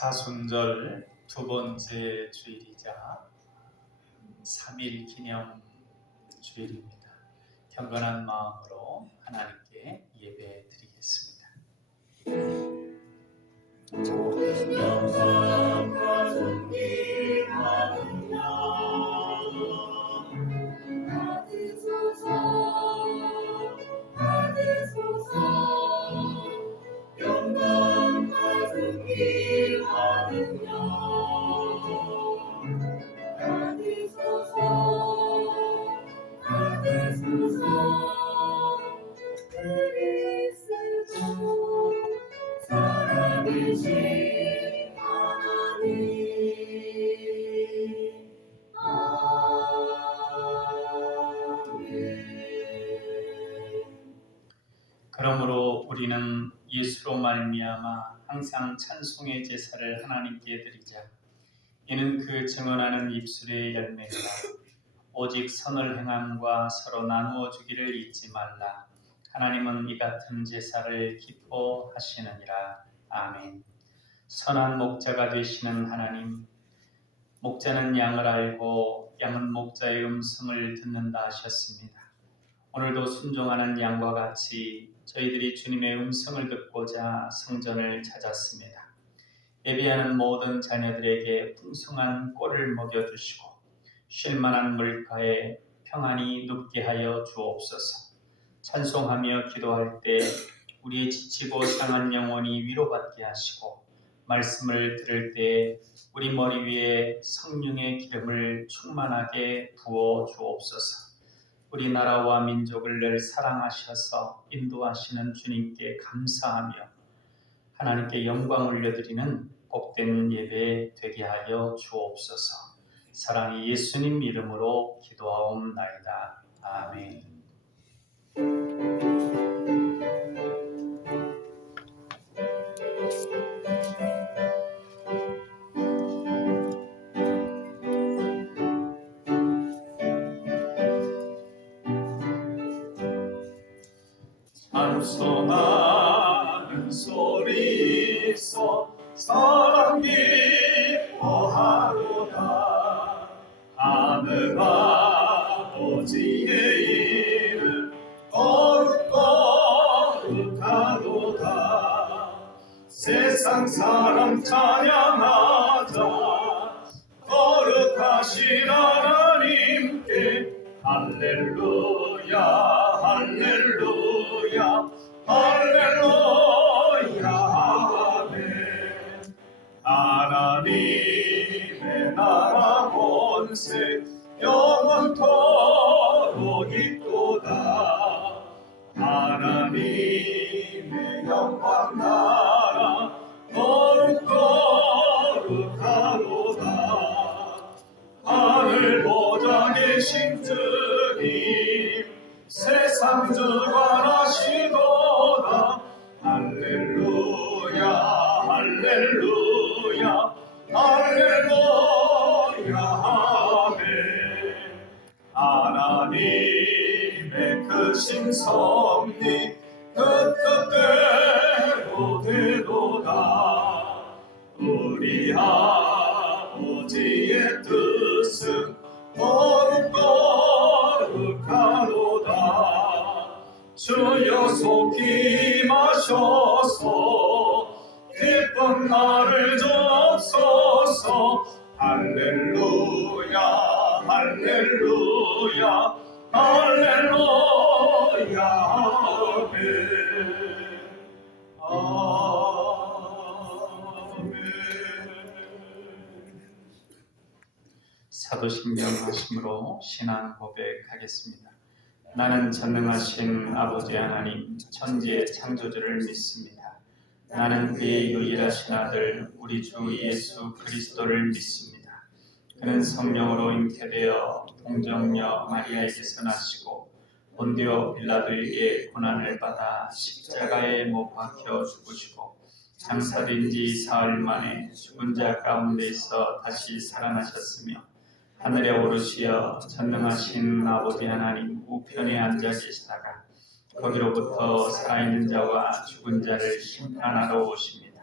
사순절 두 번째 주일이자 3일 기념 주일입니다. 경건한 마음으로 하나님께 예배 드리겠습니다. 모든 영광과 존귀하느냐 받으소서 영광과 존귀하느냐 받으소서 그리스도 살아계신 하나님 아멘. 그러므로 우리는 예수로 말미암아 항상 찬송의 제사를 하나님께 드리자. 이는 그 증언하는 입술의 열매라. 오직 선을 행함과 서로 나누어 주기를 잊지 말라. 하나님은 이 같은 제사를 기뻐하시느니라. 아멘. 선한 목자가 되시는 하나님, 목자는 양을 알고 양은 목자의 음성을 듣는다 하셨습니다. 오늘도 순종하는 양과 같이 저희들이 주님의 음성을 듣고자 성전을 찾았습니다. 예비하는 모든 자녀들에게 풍성한 꼴을 먹여주시고 쉴만한 물가에 평안히 눕게 하여 주옵소서. 찬송하며 기도할 때 우리의 지치고 상한 영혼이 위로받게 하시고 말씀을 들을 때 우리 머리 위에 성령의 기름을 충만하게 부어 주옵소서. 우리나라와 민족을 늘 사랑하셔서 인도하시는 주님께 감사하며 하나님께 영광 올려드리는 복된 예배 되게 하여 주옵소서. 사랑의 예수님 이름으로 기도하옵나이다. 아멘. 찬송하는 소리 있어 사랑 기뻐하도다. 하늘 아버지의 이름 거룩거룩하도다. 세상 사람 찬양하자. 거룩하신 하나님께 할렐루야 할렐루야 할렐루야 아멘. 하나님의 나라 권세 영원토록 있도다. 하나님의 영광 나라 거룩거룩하도다. 하늘 보좌 계신 주님 세상 주관하시도다. 할렐루야 할렐루야 할렐루야 아멘. 하나님의 크신 섭리 그 뜻대로 되도다. 우리 아버지의 뜻은 거룩거룩하도다. 주여 속히 마셔서 기쁜 나를 주옵소서. 할렐루야 할렐루야 할렐루야 아멘. 사도신경 하심으로 신앙 고백하겠습니다. 나는 전능하신 아버지 하나님 천지의 창조주를 믿습니다. 나는 그의 유일하신 아들 우리 주 예수 그리스도를 믿습니다. 그는 성령으로 잉태되어 동정녀 마리아에게서 나시고 본디오 빌라도에게 고난을 받아 십자가에 못 박혀 죽으시고 장사된 지 사흘 만에 죽은 자 가운데서 다시 살아나셨으며 하늘에 오르시어 전능하신 아버지 하나님 우편에 앉아 계시다가 거기로부터 살아있는 자와 죽은 자를 심판하러 오십니다.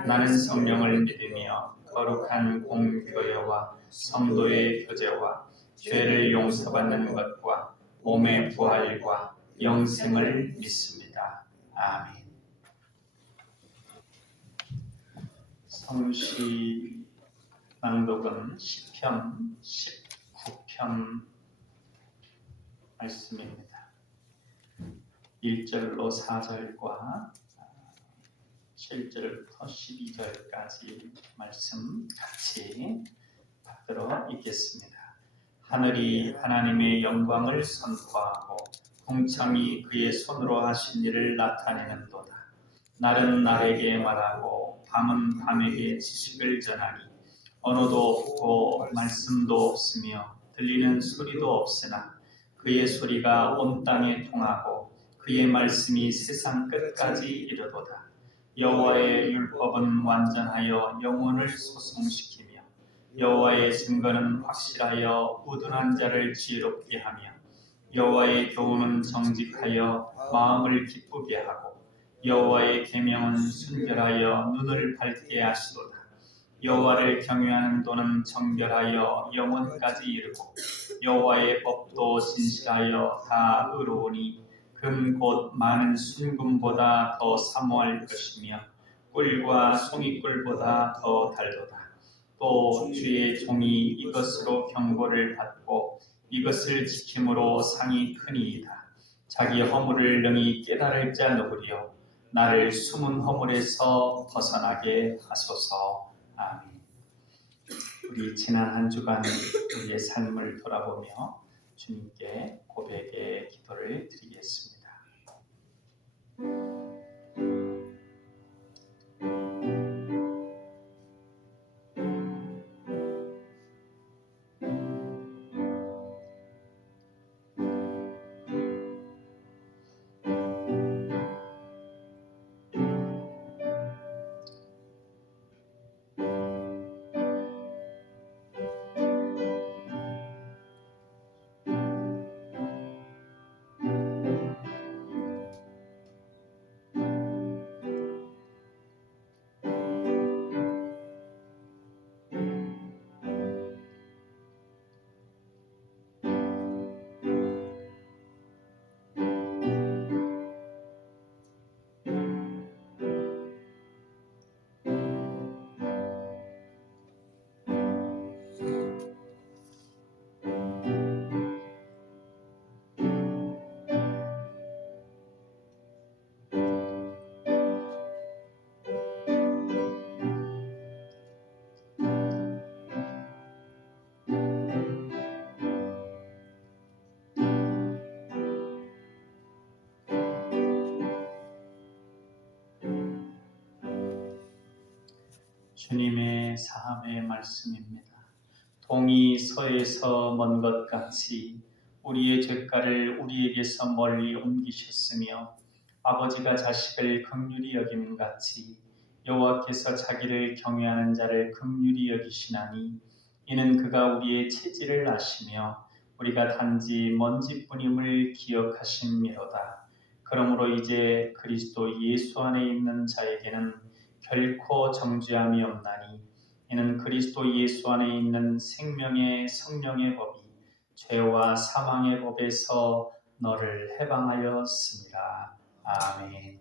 나는 성령을 믿으며 거룩한 공교회와 성도의 교제와 죄를 용서받는 것과 몸의 부활과 영생을 믿습니다. 아멘. 성시 낭독은 시편 19편 말씀입니다. 1절로 4절과 7절부터 12절까지 말씀 같이 받들어 읽겠습니다. 하늘이 하나님의 영광을 선포하고 궁창이 그의 손으로 하신 일을 나타내는도다. 날은 날에게 말하고 밤은 밤에게 지식을 전하니 언어도 없고 말씀도 없으며 들리는 소리도 없으나 그의 소리가 온 땅에 통하고 그의 말씀이 세상 끝까지 이르도다. 여호와의 율법은 완전하여 영혼을 소송시키며 여호와의 증거는 확실하여 우둔한 자를 지혜롭게 하며 여호와의 교훈은 정직하여 마음을 기쁘게 하고 여호와의 계명은 순결하여 눈을 밝게 하시도다. 여호와를 경외하는 도는 정결하여 영혼까지 이르고 여호와의 법도 진실하여 다 의로우니 금 곧 많은 순금보다 더 사모할 것이며 꿀과 송이꿀보다 더 달도다. 또 주의 종이 이것으로 경고를 받고 이것을 지킴으로 상이 크니이다. 자기 허물을 능히 깨달을 자 누구리요. 나를 숨은 허물에서 벗어나게 하소서. 아멘. 우리 지난 한 주간 우리의 삶을 돌아보며 주님께 고백의 기도를 드리겠습니다. 주님의 사함의 말씀입니다. 동이 서에서 먼 것 같이 우리의 죄가를 우리에게서 멀리 옮기셨으며 아버지가 자식을 긍휼히 여김 같이 여호와께서 자기를 경외하는 자를 긍휼히 여기시나니 이는 그가 우리의 체질을 아시며 우리가 단지 먼지뿐임을 기억하심이로다. 그러므로 이제 그리스도 예수 안에 있는 자에게는 결코 정죄함이 없나니 이는 그리스도 예수 안에 있는 생명의 성령의 법이 죄와 사망의 법에서 너를 해방하였습니다. 아멘.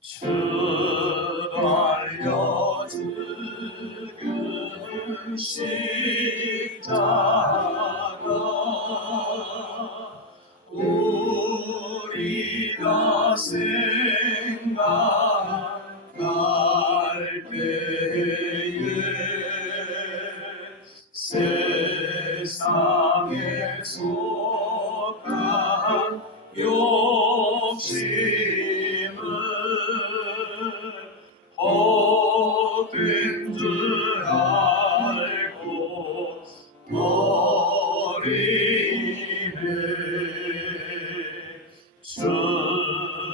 주 달려 죽은 십자가 우리가 생각할 때에 세상에 속한 욕심을 헛된 줄 알고 버리네.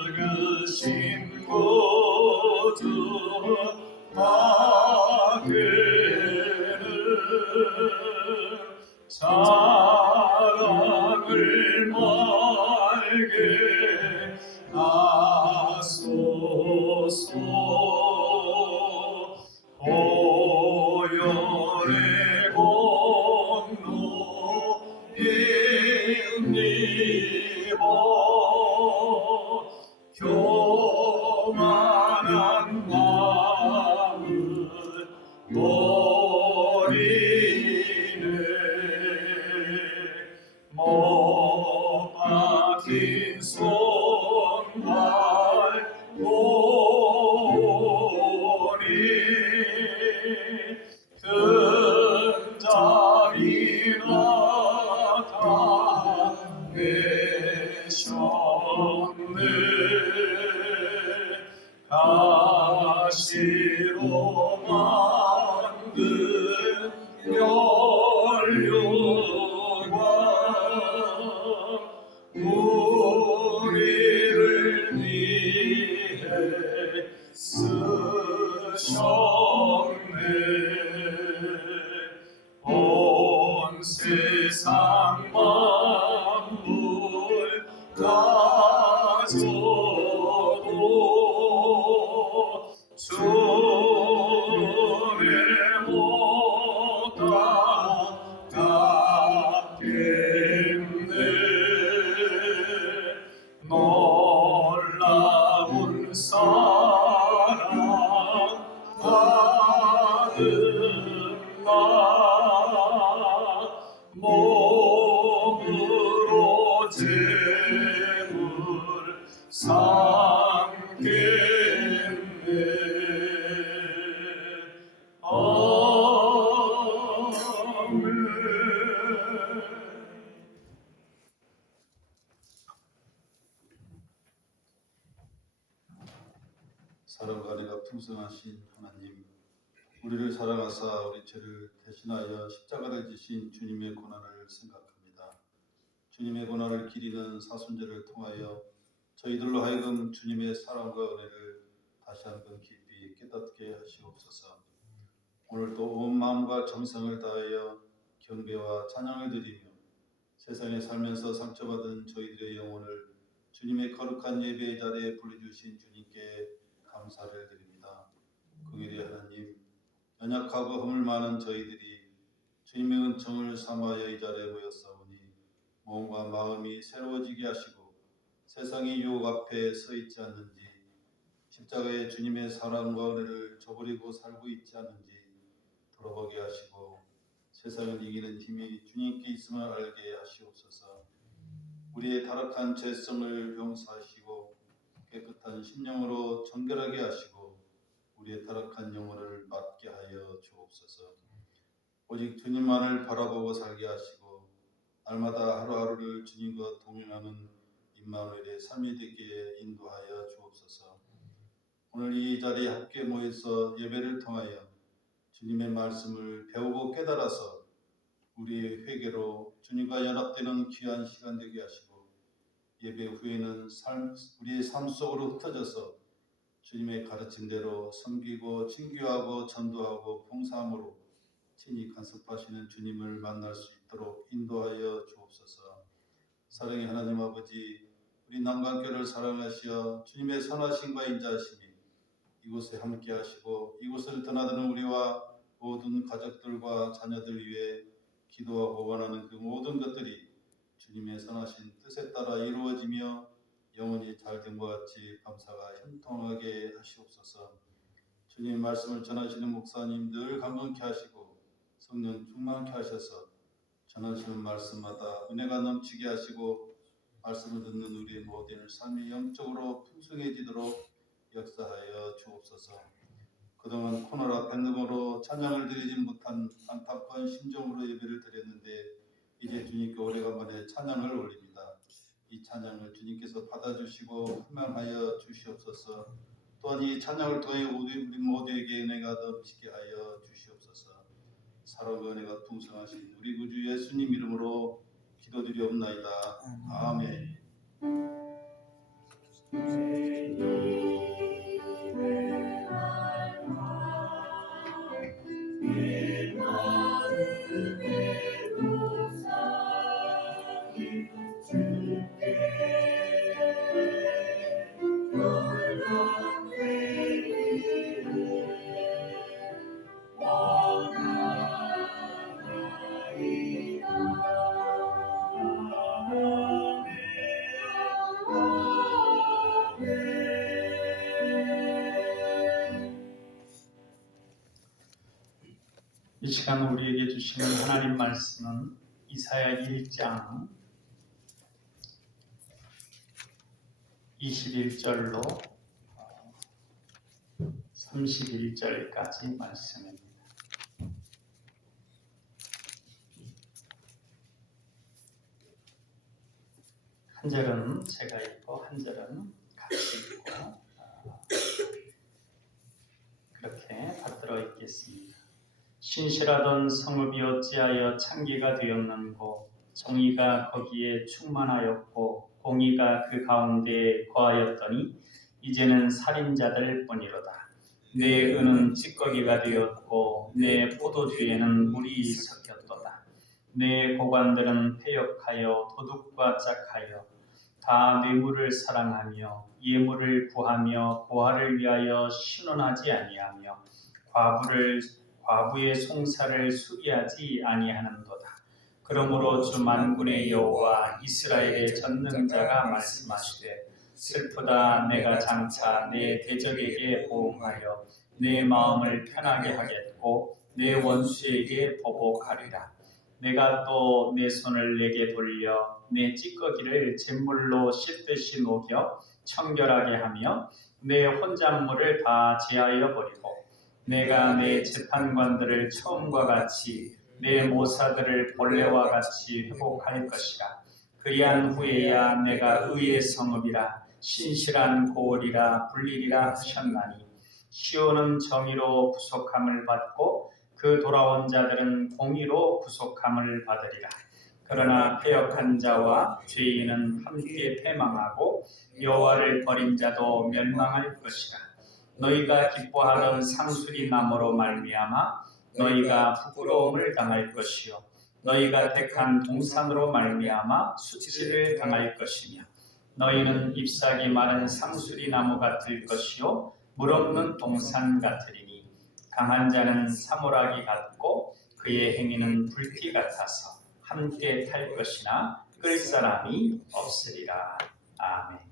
죽으신 구주 밖에는 사랑을 말게 하소서. 오열의 공로 인니모 교만한 마음을 버리네. 못 박힌 손발 보니 근자리나 다 계셨네. 가시로 만든 연료가 우리를 위해 쓰셨네. 온 세상 만물 가져도 주를 못 갚겠네. 놀라운 사랑 받은 나 몸으로 제물 삼겠네. 아멘. 사랑과 은혜가 풍성하신 하나님, 우리를 사랑하사 우리 죄를 대신하여 십자가를 지신 주님의 고난을 생각합니다. 주님의 고난을 기리는 사순절을 통하여 저희들로 하여금 주님의 사랑과 은혜를 다시 한번 깊이 깨닫게 하시옵소서. 오늘도 온 마음과 정성을 다하여 경배와 찬양을 드리며 세상에 살면서 상처받은 저희들의 영혼을 주님의 거룩한 예배의 자리에 불러주신 주님께 감사를 드립니다. 긍휼의 하나님, 연약하고 허물 많은 저희들이 주님의 은총을 삼하여 이 자리에 모였사오니 몸과 마음이 새로워지게 하시고 세상의 유혹 앞에 서 있지 않는지, 십자가의 주님의 사랑과 은혜를 저버리고 살고 있지 않는지 돌아보게 하시고 세상을 이기는 힘이 주님께 있음을 알게 하시옵소서. 우리의 타락한 죄성을 용서하시고 깨끗한 심령으로 정결하게 하시고 우리의 타락한 영혼을 맑게 하여 주옵소서. 오직 주님만을 바라보고 살게 하시고 날마다 하루하루를 주님과 동행하는 임마누엘의 삶이 되게 인도하여 주옵소서. 오늘 이 자리에 함께 모여서 예배를 통하여 주님의 말씀을 배우고 깨달아서 우리의 회개로 주님과 연합되는 귀한 시간 되게 하시고 예배 후에는 우리의 삶 속으로 흩어져서 주님의 가르침대로 섬기고 친교하고 전도하고 봉사함으로 친히 간섭하시는 주님을 만날 수 있도록 인도하여 주옵소서. 사랑의 하나님 아버지, 우리 남관교를 사랑하시어 주님의 선하심과 인자하심이 이곳에 함께 하시고 이곳을 드나드는 우리와 모든 가족들과 자녀들 위해 기도하고 원하는 그 모든 것들이 주님의 선하신 뜻에 따라 이루어지며 영원히 잘된 것 같이 감사가 형통하게 하시옵소서. 주님의 말씀을 전하시는 목사님 늘 강건케 하시고 성령 충만케 하셔서 전하시는 말씀마다 은혜가 넘치게 하시고 말씀을 듣는 우리의 모든 삶이 영적으로 풍성해지도록 역사하여 주옵소서. 그동안 코로나 팬덤으로 찬양을 드리지 못한 안타까운 심정으로 예배를 드렸는데 이제 주님께 오래간만에 찬양을 올립니다. 이 찬양을 주님께서 받아주시고 훈련하여 주시옵소서. 또한 이 찬양을 통해 우리 모두에게 은혜가 넘치게 하여 주시옵소서. 사랑과 은혜가 풍성하신 우리 구주 예수님 이름으로 기도드리옵나이다. 아멘. 주님의 말과 내 마음의 묵상이 주께 연락되기를 원하나이다. 이 시간 우리에게 주시는 하나님 말씀은 이사야 1장 21절로 31절까지 말씀입니다. 한 절은 제가 읽고 한 절은 같이 읽고 그렇게 받들어 읽겠습니다. 신실하던 성읍이 어찌하여 창기가 되었는고, 정의가 거기에 충만하였고 공의가 그 가운데에 거하였더니 이제는 살인자들 뿐이로다. 내 은은 찌꺼기가 되었고 내 포도주에는 물이 섞였도다. 내 고관들은 패역하여 도둑과 짝하여 다 뇌물을 사랑하며 예물을 구하며 고아를 위하여 신원하지 아니하며 과부의 송사를 수리하지 아니하는도다. 그러므로 주 만군의 여호와 이스라엘의 전능자가 말씀하시되, 슬프다. 내가 장차 내 대적에게 보응하여 내 마음을 편하게 하겠고 내 원수에게 보복하리라. 내가 또 내 손을 내게 돌려 내 찌꺼기를 잿물로 씻듯이 녹여 청결하게 하며 내 혼잣물을 다 제하여 버리고, 내가 내 재판관들을 처음과 같이 내 모사들을 본래와 같이 회복할 것이라. 그리한 후에야 내가 의의 성읍이라 신실한 고을이라 불리리라 하셨나니, 시온은 정의로 구속함을 받고 그 돌아온 자들은 공의로 구속함을 받으리라. 그러나 패역한 자와 죄인은 함께 패망하고 여호와를 버린 자도 멸망할 것이라. 너희가 기뻐하던 상수리 나무로 말미암아 너희가 부끄러움을 당할 것이요 너희가 택한 동산으로 말미암아 수치를 당할 것이며, 너희는 잎사귀 마른 상수리 나무 같을 것이요 물 없는 동산 같으리니, 강한 자는 사물하기 같고 그의 행위는 불티 같아서 함께 탈 것이나 끌 사람이 없으리라. 아멘.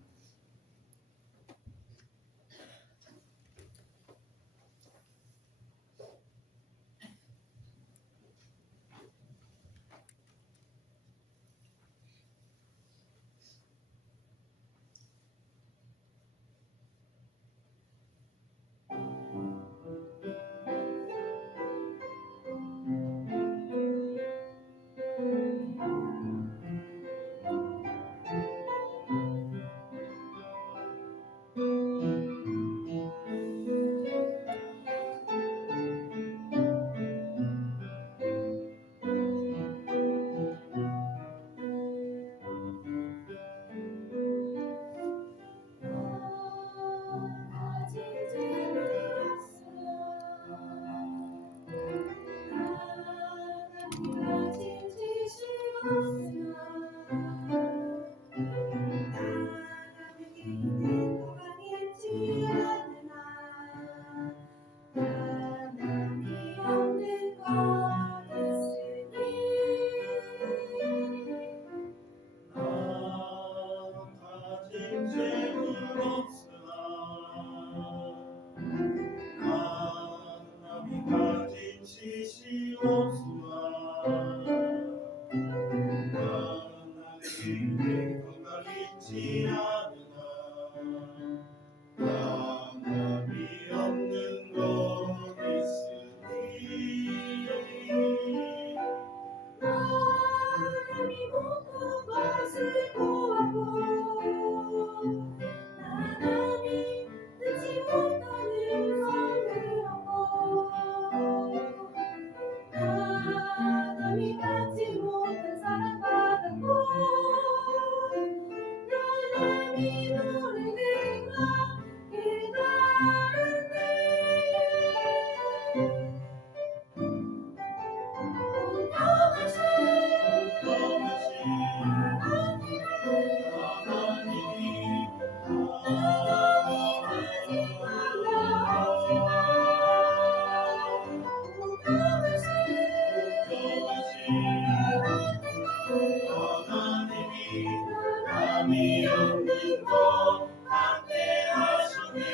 남이 없는 곳 함께 하셨네.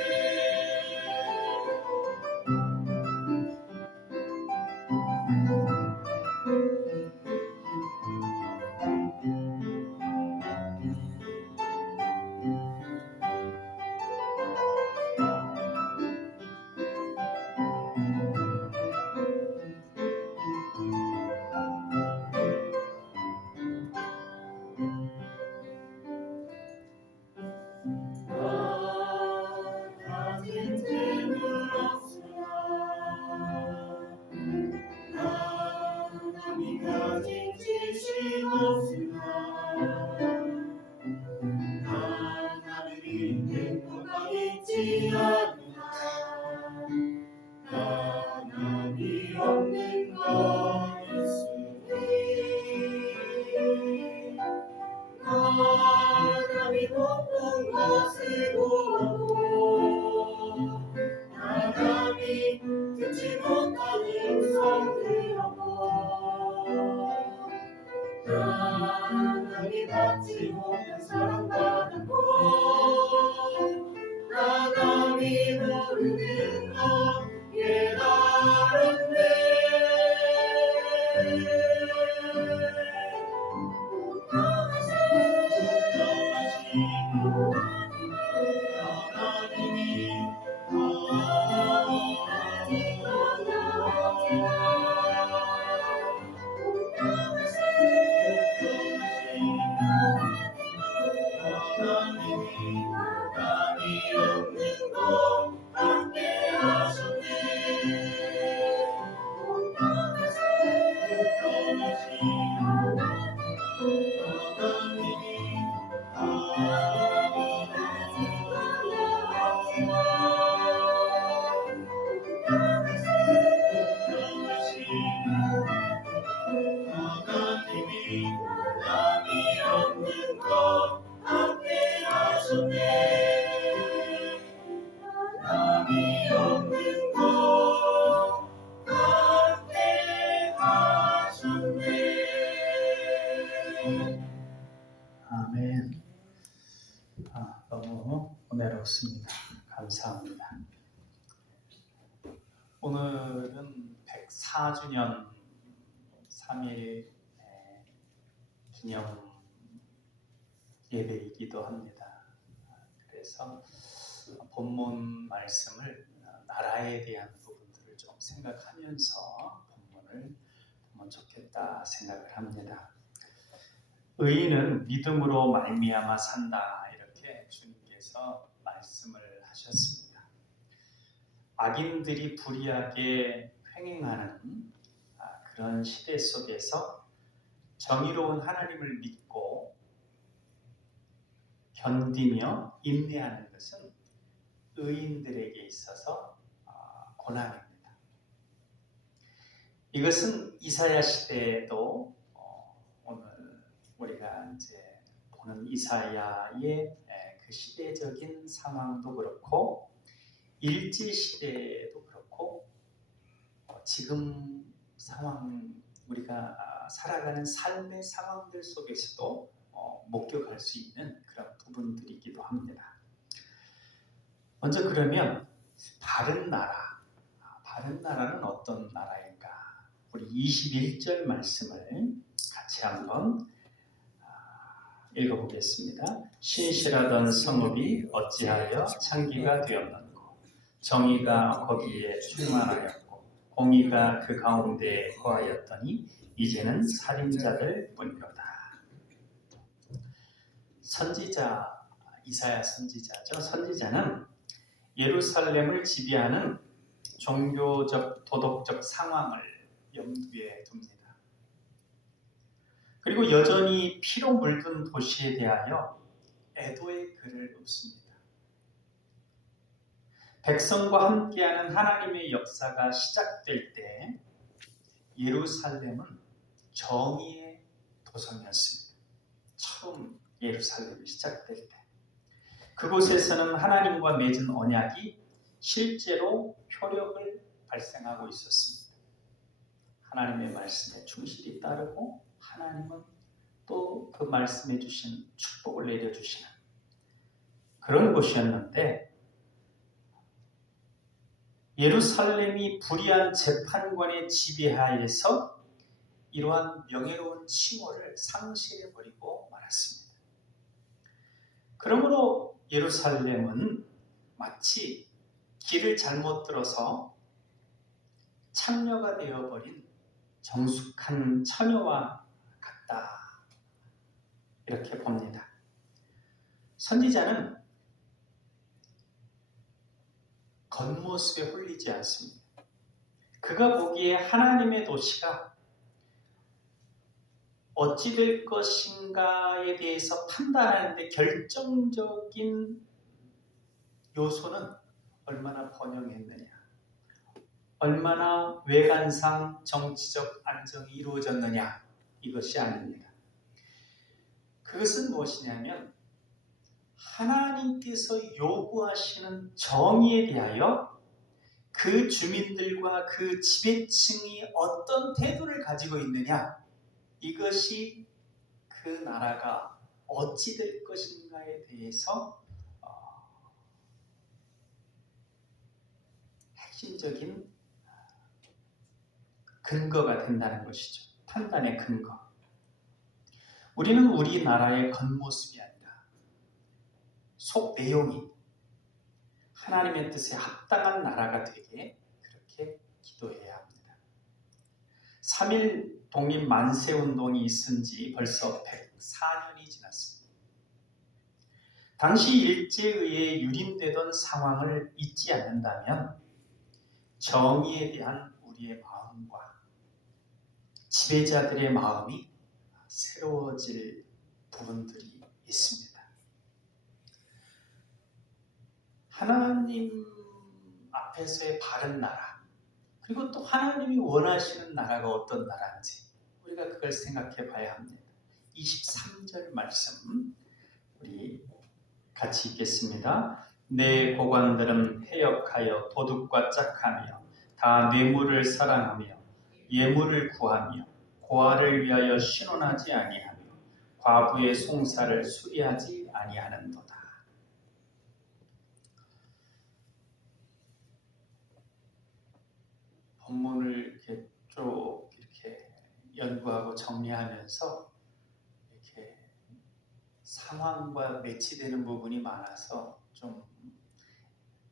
가진 재물 없으나 남이 가진 지식 없으나 하나님이 행복하 있지 않으나 남이 없는 것 있으니 남이 못 본 것을 보고 남이 듣지 못한 음성 들었고 남이 받지 못한 사랑 받았고 남이 모르는 것 깨달았네. 남이 없는 곳 함께 하셨네. 남이 없는 곳 함께 하셨네. 남이 없는 곳 함께 하셨네. 아멘. 너무 은혜롭습니다. 감사합니다. 오늘은 104주년 3일 기념 예배이기도 합니다. 그래서 본문 말씀을 나라에 대한 부분들을 좀 생각하면서 본문을 보면 좋겠다 생각을 합니다. 의인은 믿음으로 말미암아 산다, 이렇게 주님께서 말씀을 하셨습니다. 악인들이 불의하게 횡행하는 그런 시대 속에서 정의로운 하나님을 믿고 견디며 인내하는 것은 의인들에게 있어서 고난입니다. 이것은 이사야 시대에도 오늘 우리가 이제 보는 이사야의 그 시대적인 상황도 그렇고 일제 시대도 그렇고 지금 상황 우리가 살아가는 삶의 상황들 속에서도 목격할 수 있는 그런 부분들이기도 합니다. 먼저 그러면 바른 나라는 어떤 나라인가? 우리 21절 말씀을 같이 한번 읽어보겠습니다. 신실하던 성읍이 어찌하여 창기가 되었는고, 정의가 거기에 충만하였고 공의가 그 가운데 거하였더니 이제는 살인자들 뿐이로다. 선지자 이사야 선지자죠. 선지자는 예루살렘을 지배하는 종교적 도덕적 상황을 염두에 둡니다. 그리고 여전히 피로 물든 도시에 대하여 애도의 글을 읊습니다. 백성과 함께하는 하나님의 역사가 시작될 때 예루살렘은 정의의 도성이었습니다. 처음 예루살렘이 시작될 때 그곳에서는 하나님과 맺은 언약이 실제로 효력을 발생하고 있었습니다. 하나님의 말씀에 충실히 따르고 하나님은 또 그 말씀해 주신 축복을 내려주시는 그런 곳이었는데, 예루살렘이 불의한 재판관의 지배하에서 이러한 명예로운 칭호를 상실해버리고 말았습니다. 그러므로 예루살렘은 마치 길을 잘못 들어서 창녀가 되어버린 정숙한 처녀와 같다, 이렇게 봅니다. 선지자는 겉모습에 홀리지 않습니다. 그가 보기에 하나님의 도시가 어찌 될 것인가에 대해서 판단하는데 결정적인 요소는 얼마나 번영했느냐, 얼마나 외관상 정치적 안정이 이루어졌느냐, 이것이 아닙니다. 그것은 무엇이냐면 하나님께서 요구하시는 정의에 대하여 그 주민들과 그 지배층이 어떤 태도를 가지고 있느냐, 이것이 그 나라가 어찌 될 것인가에 대해서 핵심적인 근거가 된다는 것이죠. 판단의 근거. 우리는 우리나라의 겉모습이 아니라 속 내용이 하나님의 뜻에 합당한 나라가 되게 그렇게 기도해야 합니다. 3.1 독립 만세운동이 있은 지 벌써 104년이 지났습니다. 당시 일제의회에 유린되던 상황을 잊지 않는다면 정의에 대한 우리의 마음과 지배자들의 마음이 새로워질 부분들이 있습니다. 하나님 앞에서의 바른 나라, 그리고 또 하나님이 원하시는 나라가 어떤 나라인지 우리가 그걸 생각해 봐야 합니다. 23절 말씀 우리 같이 읽겠습니다. 내 고관들은 해역하여 도둑과 짝하며 다 뇌물을 사랑하며 예물을 구하며 고아를 위하여 신원하지 아니하며 과부의 송사를 수리하지 아니하는도다. 본문을 이렇게 쭉 이렇게 연구하고 정리하면서 이렇게 상황과 매치되는 부분이 많아서 좀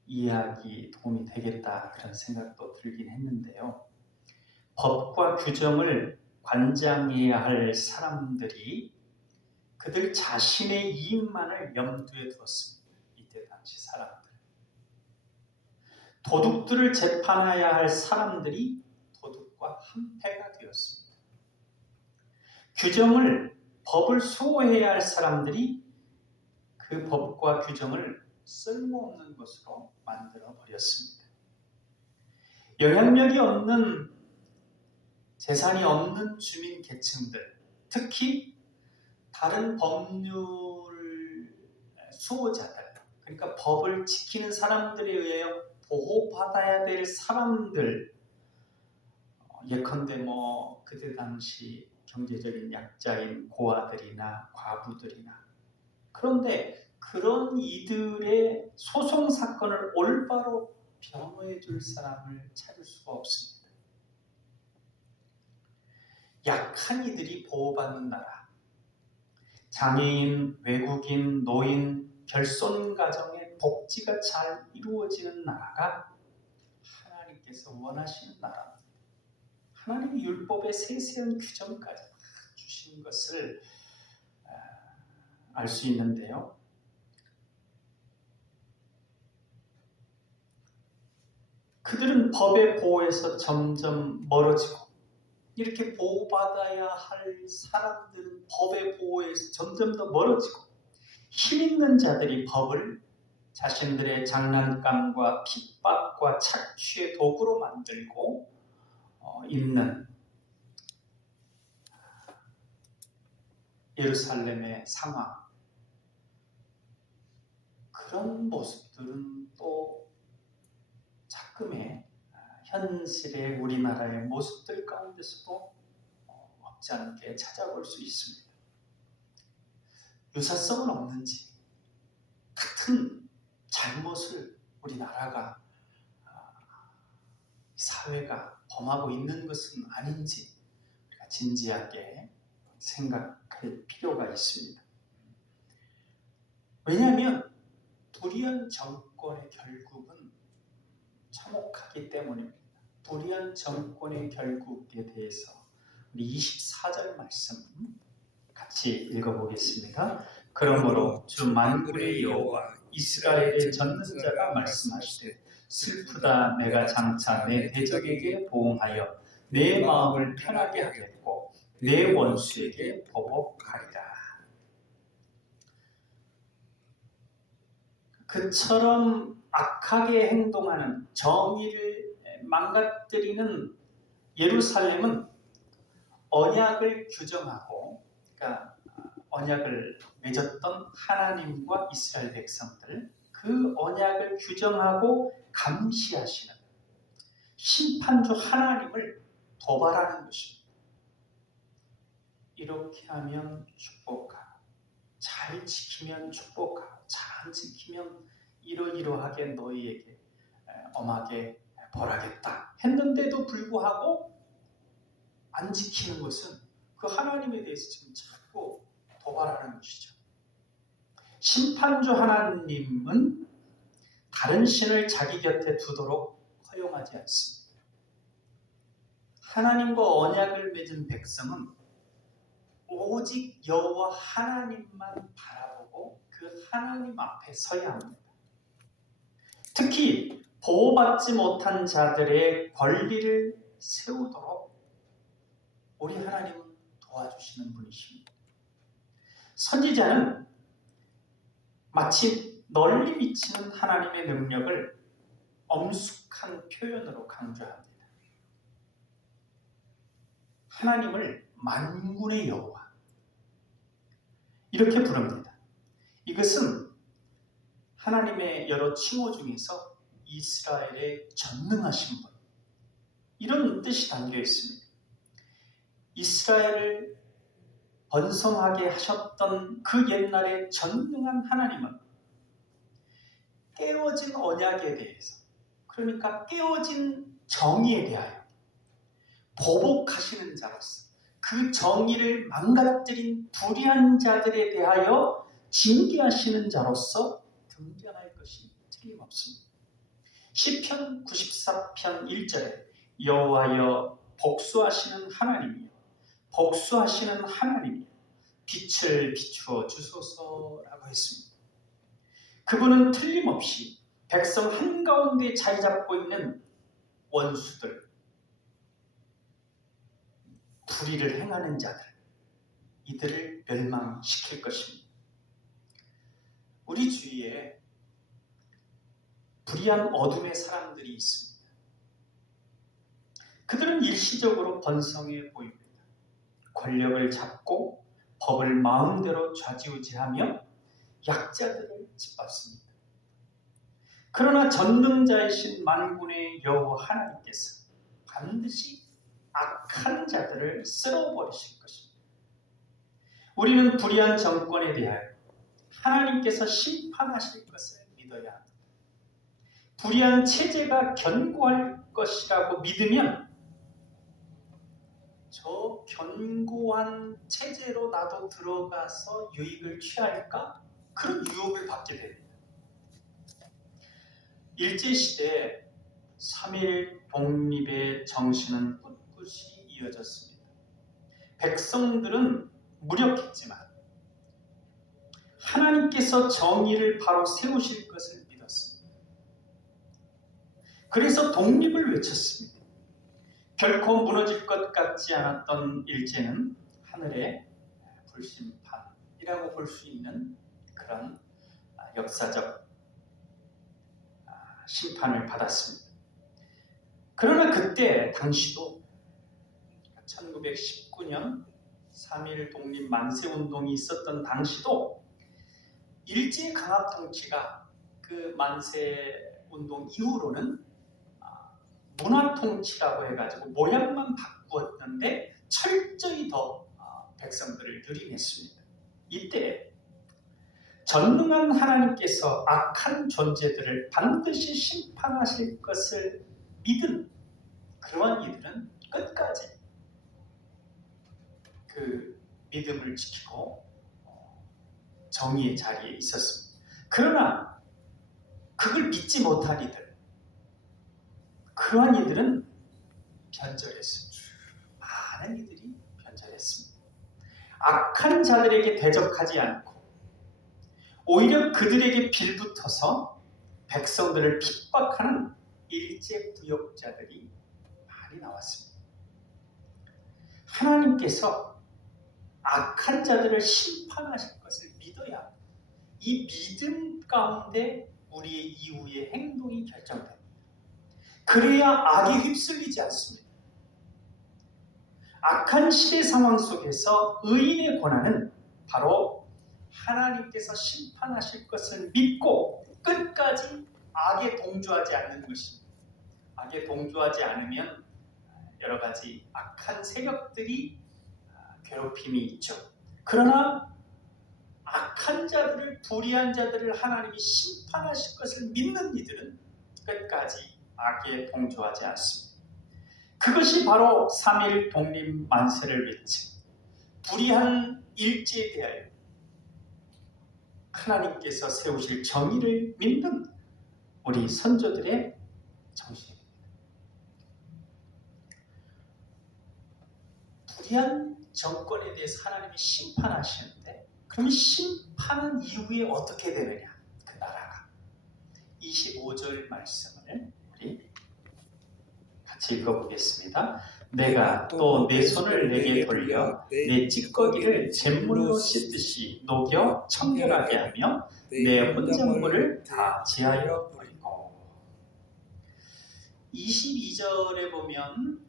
이해하기 도움이 되겠다, 그런 생각도 들긴 했는데요. 법과 규정을 관장해야 할 사람들이 그들 자신의 이익만을 염두에 두었습니다. 이때 당시 사람들. 도둑들을 재판해야 할 사람들이 도둑과 한패가 되었습니다. 법을 수호해야 할 사람들이 그 법과 규정을 쓸모없는 것으로 만들어 버렸습니다. 영향력이 없는, 재산이 없는 주민 계층들, 특히 다른 법률 수호자들, 그러니까 법을 지키는 사람들에 의해 보호받아야 될 사람들, 예컨대 그때 당시 경제적인 약자인 고아들이나 과부들이나, 그런데 그런 이들의 소송 사건을 올바로 변호해 줄 사람을 찾을 수가 없습니다. 약한 이들이 보호받는 나라, 장애인, 외국인, 노인, 결손 가정의 복지가 잘 이루어지는 나라가 하나님께서 원하시는 나라입니다. 하나님이 율법의 세세한 규정까지 주신 것을 알 수 있는데요. 그들은 법의 보호에서 점점 멀어지고, 이렇게 보호받아야 할 사람들은 법의 보호에서 점점 더 멀어지고, 힘 있는 자들이 법을 자신들의 장난감과 핍박과 착취의 도구로 만들고 있는 예루살렘의 상황, 그런 모습들은 또 자금의 현실의 우리나라의 모습들 가운데서도 없지 않게 찾아볼 수 있습니다. 유사성은 없는지, 같은 잘못을 우리나라가 사회가 범하고 있는 것은 아닌지 우리가 진지하게 생각할 필요가 있습니다. 왜냐하면 불의한 정권의 결국은 참혹하기 때문입니다. 불의한 정권의 결국에 대해서 우리 24절 말씀 같이 읽어보겠습니다. 그러므로 주 만군의 여호와 이스라엘의 전능자가 말씀하시되 슬프다 내가 장차 내 대적에게 보응하여 내 마음을 편하게 하겠고 내 원수에게 보복하리라. 그처럼 악하게 행동하는 정의를 망가뜨리는 예루살렘은 언약을 규정하고, 그러니까 언약을 맺었던 하나님과 이스라엘 백성들, 그 언약을 규정하고 감시하시는 심판주 하나님을 도발하는 것입니다. 이렇게 하면 축복하고, 잘 지키면 축복하고, 잘 안 지키면 이러이러하게 너희에게 엄하게 벌하겠다 했는데도 불구하고 안 지키는 것은 그 하나님에 대해서 지금 자꾸 도발하는 것이죠. 심판주 하나님은 다른 신을 자기 곁에 두도록 허용하지 않습니다. 하나님과 언약을 맺은 백성은 오직 여호와 하나님만 바라보고 그 하나님 앞에 서야 합니다. 특히 보호받지 못한 자들의 권리를 세우도록 우리 하나님은 도와주시는 분이십니다. 선지자는 마치 널리 미치는 하나님의 능력을 엄숙한 표현으로 강조합니다. 하나님을 만군의 여호와 이렇게 부릅니다. 이것은 하나님의 여러 칭호 중에서 이스라엘의 전능하신 분, 이런 뜻이 담겨 있습니다. 이스라엘을 번성하게 하셨던 그 옛날의 전능한 하나님은 깨어진 언약에 대해서, 그러니까 깨어진 정의에 대하여 보복하시는 자로서 그 정의를 망가뜨린 불의한 자들에 대하여 징계하시는 자로서 등장할 것이 틀림없습니다. 시편 94편 1절에 여호와여 복수하시는 하나님이여 복수하시는 하나님이여 빛을 비추어 주소서라고 했습니다. 그분은 틀림없이 백성 한가운데 자리 잡고 있는 원수들, 불의를 행하는 자들, 이들을 멸망시킬 것입니다. 우리 주위에 불의한 어둠의 사람들이 있습니다. 그들은 일시적으로 번성해 보입니다. 권력을 잡고 법을 마음대로 좌지우지하며 약자들을 짓밟습니다. 그러나 전능자이신 만군의 여호와 하나님께서 반드시 악한 자들을 쓸어버리실 것입니다. 우리는 불의한 정권에 대하여 하나님께서 심판하실 것을 믿어야 합니다. 불의한 체제가 견고할 것이라고 믿으면 저 견고한 체제로 나도 들어가서 유익을 취할까? 그런 유혹을 받게 됩니다. 일제시대에 3.1 독립의 정신은 꿋꿋이 이어졌습니다. 백성들은 무력했지만 하나님께서 정의를 바로 세우실 것을 믿었습니다. 그래서 독립을 외쳤습니다. 결코 무너질 것 같지 않았던 일제는 하늘의 불심판이라고 볼 수 있는 그런 역사적 심판을 받았습니다. 그러나 그때 당시도 1919년 3.1 독립 만세운동이 있었던 당시도 일제 강압 통치가 그 만세운동 이후로는 문화 통치라고 해가지고 모양만 바꾸었는데 철저히 더 백성들을 유린했습니다. 이때 전능한 하나님께서 악한 존재들을 반드시 심판하실 것을 믿은 그러한 이들은 끝까지 그 믿음을 지키고 정의의 자리에 있었습니다. 그러나 그걸 믿지 못한 이들, 그러한 이들은 변절했습니다. 많은 이들이 변절했습니다. 악한 자들에게 대적하지 않고 오히려 그들에게 빌붙어서 백성들을 핍박하는 일제구역자들이 많이 나왔습니다. 하나님께서 악한 자들을 심판하실 것을 믿어야 이 믿음 가운데 우리의 이후의 행동이 결정됩니다. 그래야 악에 휩쓸리지 않습니다. 악한 시대 상황 속에서 의인의 고난은 바로 하나님께서 심판하실 것을 믿고 끝까지 악에 동조하지 않는 것입니다. 악에 동조하지 않으면 여러 가지 악한 세력들이 괴롭힘이 있죠. 그러나 악한 자들을, 불의한 자들을 하나님이 심판하실 것을 믿는 이들은 끝까지 악에 동조하지 않습니다. 그것이 바로 3.1 독립 만세를 외친 불의한 일제에 대하여 하나님께서 세우실 정의를 믿는 우리 선조들의 정신입니다. 불의한 정권에 대해서 하나님이 심판하시는데, 그럼 심판 이후에 어떻게 되느냐? 그 나라가 25절 말씀을 우리 같이 읽어보겠습니다. 내가 또 내 손을 내게 돌려 내 찌꺼기를 잿물로 씻듯이 녹여 청결하게 하며 내 혼장물을 다 제하여 버리고. 22절에 보면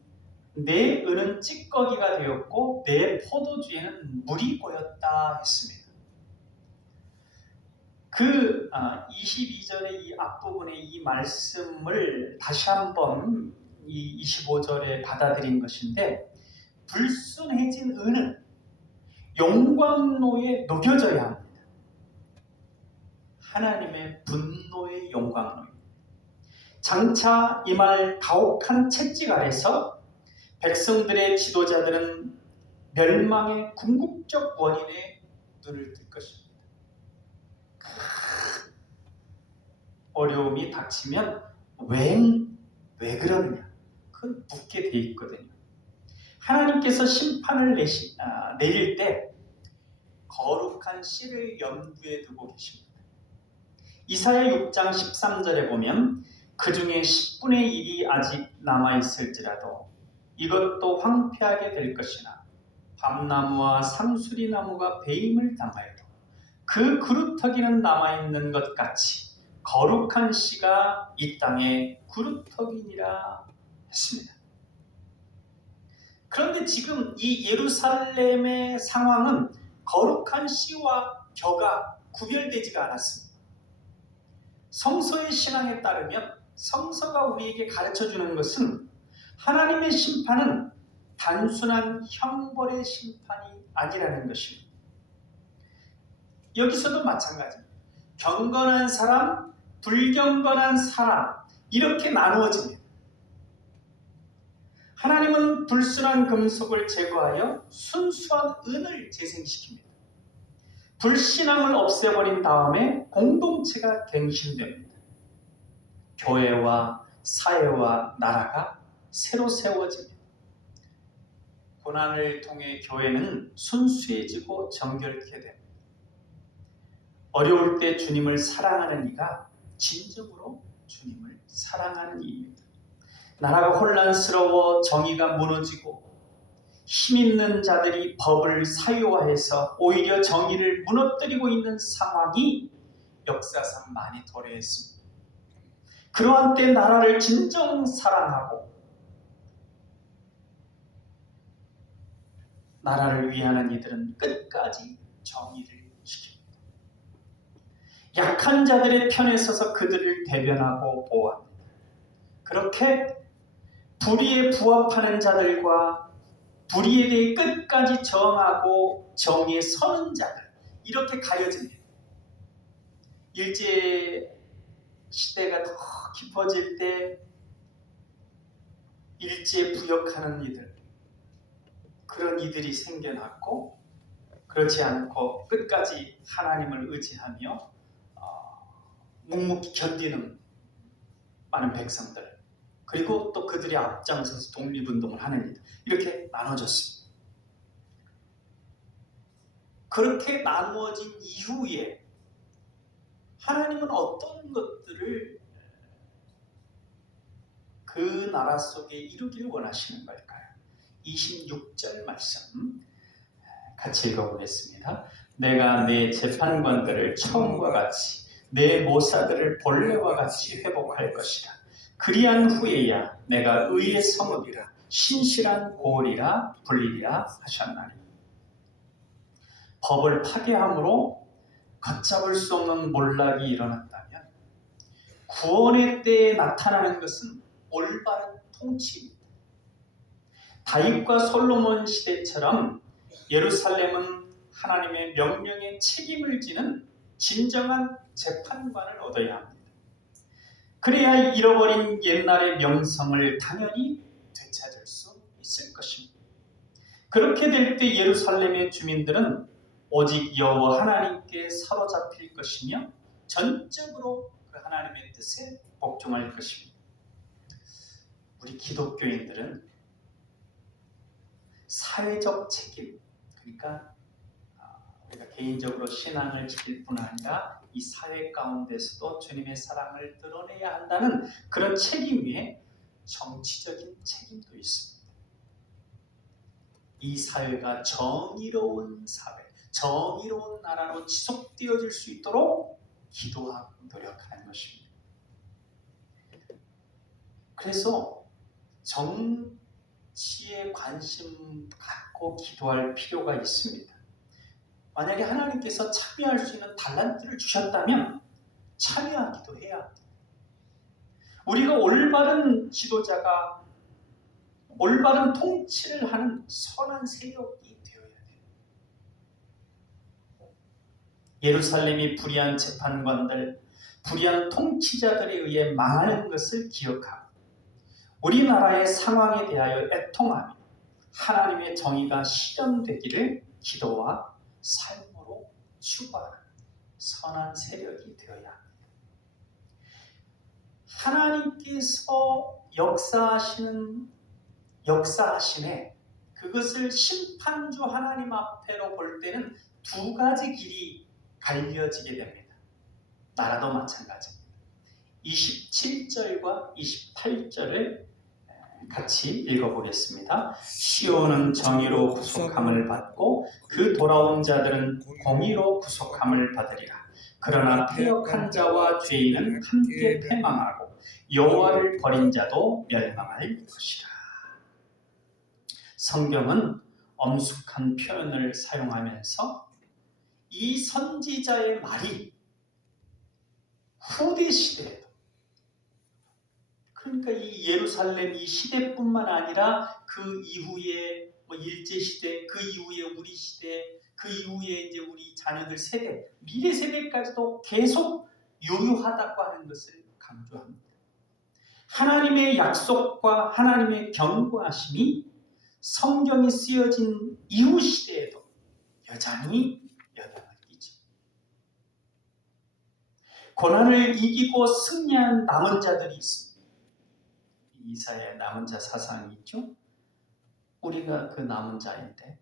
내 은은 찌꺼기가 되었고 내 포도주에는 물이 고였다 했습니다. 그 22절의 이 앞부분의 이 말씀을 다시 한번 이 25절에 받아들인 것인데, 불순해진 은은 용광로에 녹여져야 합니다. 하나님의 분노의 용광로. 장차 임할 가혹한 채찍 아래서 백성들의 지도자들은 멸망의 궁극적 원인에 눈을 뜰 것입니다. 어려움이 닥치면 왜 그러느냐? 그건 묻게 돼 있거든요. 하나님께서 심판을 내릴 때 거룩한 씨를 염두에 두고 계십니다. 이사야 6장 13절에 보면 그 중에 10분의 1이 아직 남아있을지라도 이것도 황폐하게 될 것이나 밤나무와 상수리나무가 배임을 당하여도 그 그루터기는 남아있는 것 같이 거룩한 씨가 이 땅에 그루터기니라 했습니다. 그런데 지금 이 예루살렘의 상황은 거룩한 씨와 벼가 구별되지가 않았습니다. 성서의 신앙에 따르면 성서가 우리에게 가르쳐주는 것은 하나님의 심판은 단순한 형벌의 심판이 아니라는 것입니다. 여기서도 마찬가지입니다. 경건한 사람, 불경건한 사람, 이렇게 나누어집니다. 하나님은 불순한 금속을 제거하여 순수한 은을 재생시킵니다. 불신앙을 없애버린 다음에 공동체가 갱신됩니다. 교회와 사회와 나라가 새로 세워집니다. 고난을 통해 교회는 순수해지고 정결케 됩니다. 어려울 때 주님을 사랑하는 이가 진정으로 주님을 사랑하는 이입니다. 나라가 혼란스러워 정의가 무너지고 힘있는 자들이 법을 사유화해서 오히려 정의를 무너뜨리고 있는 상황이 역사상 많이 도래했습니다. 그러한 때 나라를 진정 사랑하고 나라를 위하는 이들은 끝까지 정의를 지킵니다. 약한 자들의 편에 서서 그들을 대변하고 보호합니다. 그렇게 불의에 부합하는 자들과 불의에 대해 끝까지 저항하고 정의에 서는 자들, 이렇게 가려집니다. 일제 시대가 더 깊어질 때 일제 부역하는 이들, 그런 이들이 생겨났고, 그렇지 않고 끝까지 하나님을 의지하며 묵묵히 견디는 많은 백성들, 그리고 또 그들이 앞장서서 독립운동을 하는 이들, 이렇게 나눠졌습니다. 그렇게 나누어진 이후에 하나님은 어떤 것들을 그 나라 속에 이루기를 원하시는 걸까요? 26절 말씀 같이 읽어보겠습니다. 내가 내 재판관들을 처음과 같이 내 모사들을 본래와 같이 회복할 것이라. 그리한 후에야 내가 의의 성읍이라 신실한 고을이라 불리리라 하셨나니. 법을 파괴함으로 걷잡을 수 없는 몰락이 일어났다면 구원의 때에 나타나는 것은 올바른 통치입니다. 다윗과 솔로몬 시대처럼 예루살렘은 하나님의 명령에 책임을 지는 진정한 재판관을 얻어야 합니다. 그래야 잃어버린 옛날의 명성을 당연히 되찾을 수 있을 것입니다. 그렇게 될 때 예루살렘의 주민들은 오직 여호와 하나님께 사로잡힐 것이며 전적으로 그 하나님의 뜻에 복종할 것입니다. 우리 기독교인들은 사회적 책임, 그러니까 우리가 개인적으로 신앙을 지킬 뿐 아니라 이 사회 가운데서도 주님의 사랑을 드러내야 한다는 그런 책임 위에 정치적인 책임도 있습니다. 이 사회가 정의로운 사회, 정의로운 나라로 지속되어질 수 있도록 기도하고 노력하는 것입니다. 그래서 정치에 관심 갖고 기도할 필요가 있습니다. 만약에 하나님께서 참여할 수 있는 달란트를 주셨다면 참여하기도 해야 합니다. 우리가 올바른 지도자가 올바른 통치를 하는 선한 세력이 되어야 돼요. 예루살렘이 불의한 재판관들, 불의한 통치자들에 의해 망하는 것을 기억하고 우리나라의 상황에 대하여 애통하며 하나님의 정의가 실현되기를 기도와 삶으로 추구하는 선한 세력이 되어야 합니다. 하나님께서 역사하심에 그것을 심판주 하나님 앞에로 볼 때는 두 가지 길이 갈려지게 됩니다. 나라도 마찬가지입니다. 27절과 28절을 같이 읽어보겠습니다. 시온은 정의로 구속함을 받고 그 돌아온 자들은 공의로 구속함을 받으리라. 그러나 패역한 자와 죄인은 함께 패망하고 여호와를 버린 자도 멸망할 것이라. 성경은 엄숙한 표현을 사용하면서 이 선지자의 말이 후대 시대에도, 그러니까 이 예루살렘 이 시대뿐만 아니라 그 이후에 일제 시대, 그 이후에 우리 시대, 그 이후에 이제 우리 자녀들 세대, 미래 세대까지도 계속 유효하다고 하는 것을 강조합니다. 하나님의 약속과 하나님의 경고하심이 성경이 쓰여진 이후 시대에도 여전히 영향을 끼죠. 고난을 이기고 승리한 남은 자들이 있습니다. 이사야의 남은 자 사상이 있죠. 우리가 그 남은 자인데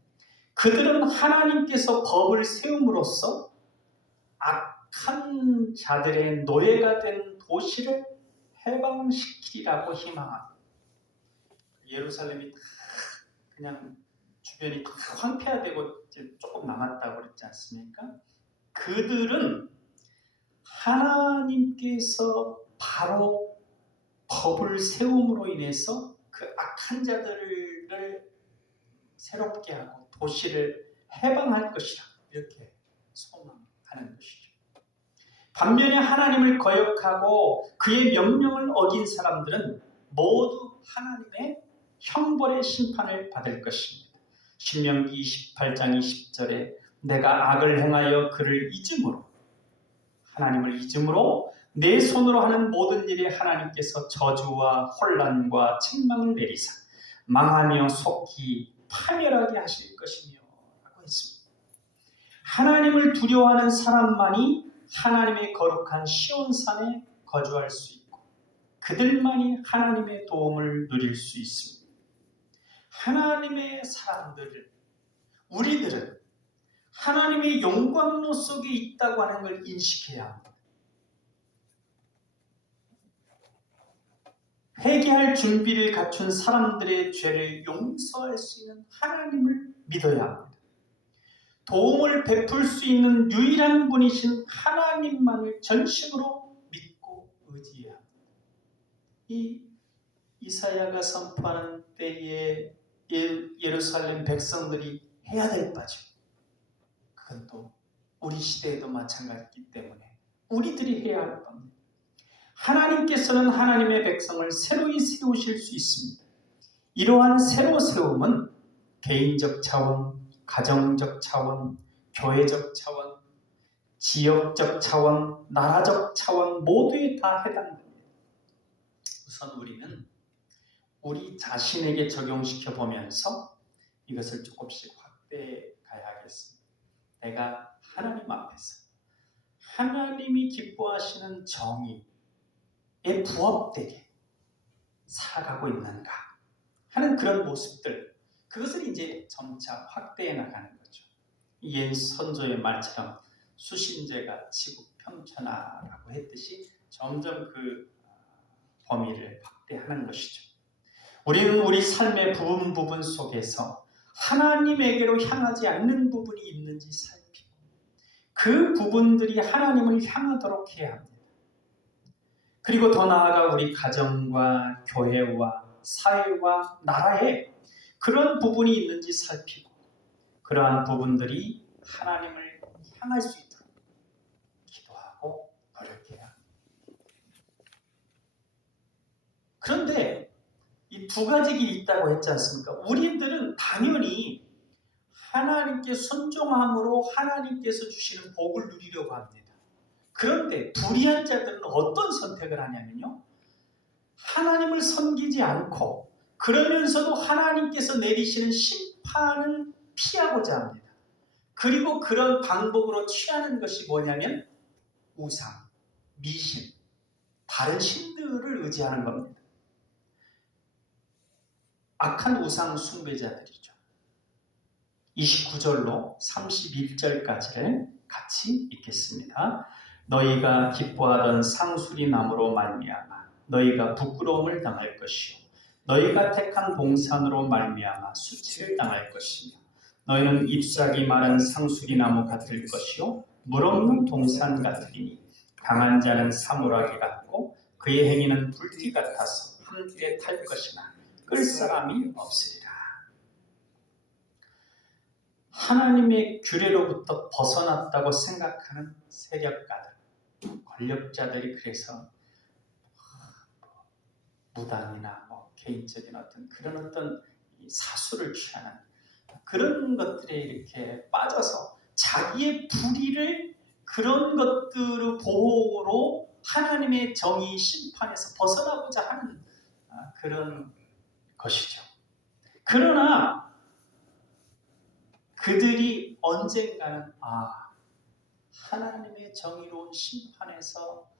그들은 하나님께서 법을 세움으로써 악한 자들의 노예가 된 도시를 해방시키라고 희망합니다. 예루살렘이 그냥 주변이 다 황폐화되고 이제 조금 남았다고 그랬지 않습니까? 그들은 하나님께서 바로 법을 세움으로 인해서 그 악한 자들을 새롭게 하고 도시를 해방할 것이라 이렇게 소망하는 것이죠. 반면에 하나님을 거역하고 그의 명령을 어긴 사람들은 모두 하나님의 형벌의 심판을 받을 것입니다. 신명기 28장 20절에 내가 악을 행하여 그를 잊음으로 하나님을 잊음으로 내 손으로 하는 모든 일에 하나님께서 저주와 혼란과 책망을 내리사 망하며 속히 파멸하게 하실 것이며 라고 했습니다. 하나님을 두려워하는 사람만이 하나님의 거룩한 시온산에 거주할 수 있고 그들만이 하나님의 도움을 누릴 수 있습니다. 하나님의 사람들을, 우리들은 하나님의 영광로 속에 있다고 하는 걸 인식해야 합니다. 회개할 준비를 갖춘 사람들의 죄를 용서할 수 있는 하나님을 믿어야 합니다. 도움을 베풀 수 있는 유일한 분이신 하나님만을 전심으로 믿고 의지해야 합니다. 이 이사야가 선포하는 때에 예루살렘 백성들이 해야 될 바죠. 그건 또 우리 시대에도 마찬가지이기 때문에 우리들이 해야 할 겁니다. 하나님께서는 하나님의 백성을 새로이 세우실 수 있습니다. 이러한 새로 세움은 개인적 차원, 가정적 차원, 교회적 차원, 지역적 차원, 나라적 차원 모두에 다 해당됩니다. 우선 우리는 우리 자신에게 적용시켜 보면서 이것을 조금씩 확대해 가야 하겠습니다. 내가 하나님 앞에서 하나님이 기뻐하시는 정의에 부합되게 살아가고 있는가 하는 그런 모습들, 그것을 이제 점차 확대해 나가는 거죠. 옛 선조의 말처럼 수신제가 지구 평천하라고 했듯이 점점 그 범위를 확대하는 것이죠. 우리는 우리 삶의 부분 속에서 하나님에게로 향하지 않는 부분이 있는지 살피고 그 부분들이 하나님을 향하도록 해야 합니다. 그리고 더 나아가 우리 가정과 교회와 사회와 나라에 그런 부분이 있는지 살피고 그러한 부분들이 하나님을 향할 수 있도록 기도하고 노력해야 합니다. 그런데 이 두 가지 길이 있다고 했지 않습니까? 우리들은 당연히 하나님께 순종함으로 하나님께서 주시는 복을 누리려고 합니다. 그런데 불의한 자들은 어떤 선택을 하냐면요, 하나님을 섬기지 않고 그러면서도 하나님께서 내리시는 심판은 피하고자 합니다. 그리고 그런 방법으로 취하는 것이 뭐냐면 우상, 미신, 다른 신들을 의지하는 겁니다. 악한 우상 숭배자들이죠. 29절로 31절까지를 같이 읽겠습니다. 너희가 기뻐하던 상수리 나무로 말미암아 너희가 부끄러움을 당할 것이요 너희가 택한 동산으로 말미암아 수치를 당할 것이며 너희는 잎사귀 마른 상수리 나무 같을 것이요 물 없는 동산 같으리니 강한 자는 사물하게 같고 그의 행위는 불띠 같아서 함께 탈 것이나 끌 사람이 없으리라. 하나님의 규례로부터 벗어났다고 생각하는 세력가들, 권력자들이 그래서 무당이나 개인적인 그런 어떤 사수를 취하는 그런 것들에 이렇게 빠져서 자기의 불의를 그런 것들의 보호로 하나님의 정의 심판에서 벗어나고자 하는 그런 것이죠. 그러나 그들이 언젠가는 하나님의 정의로운 심판에서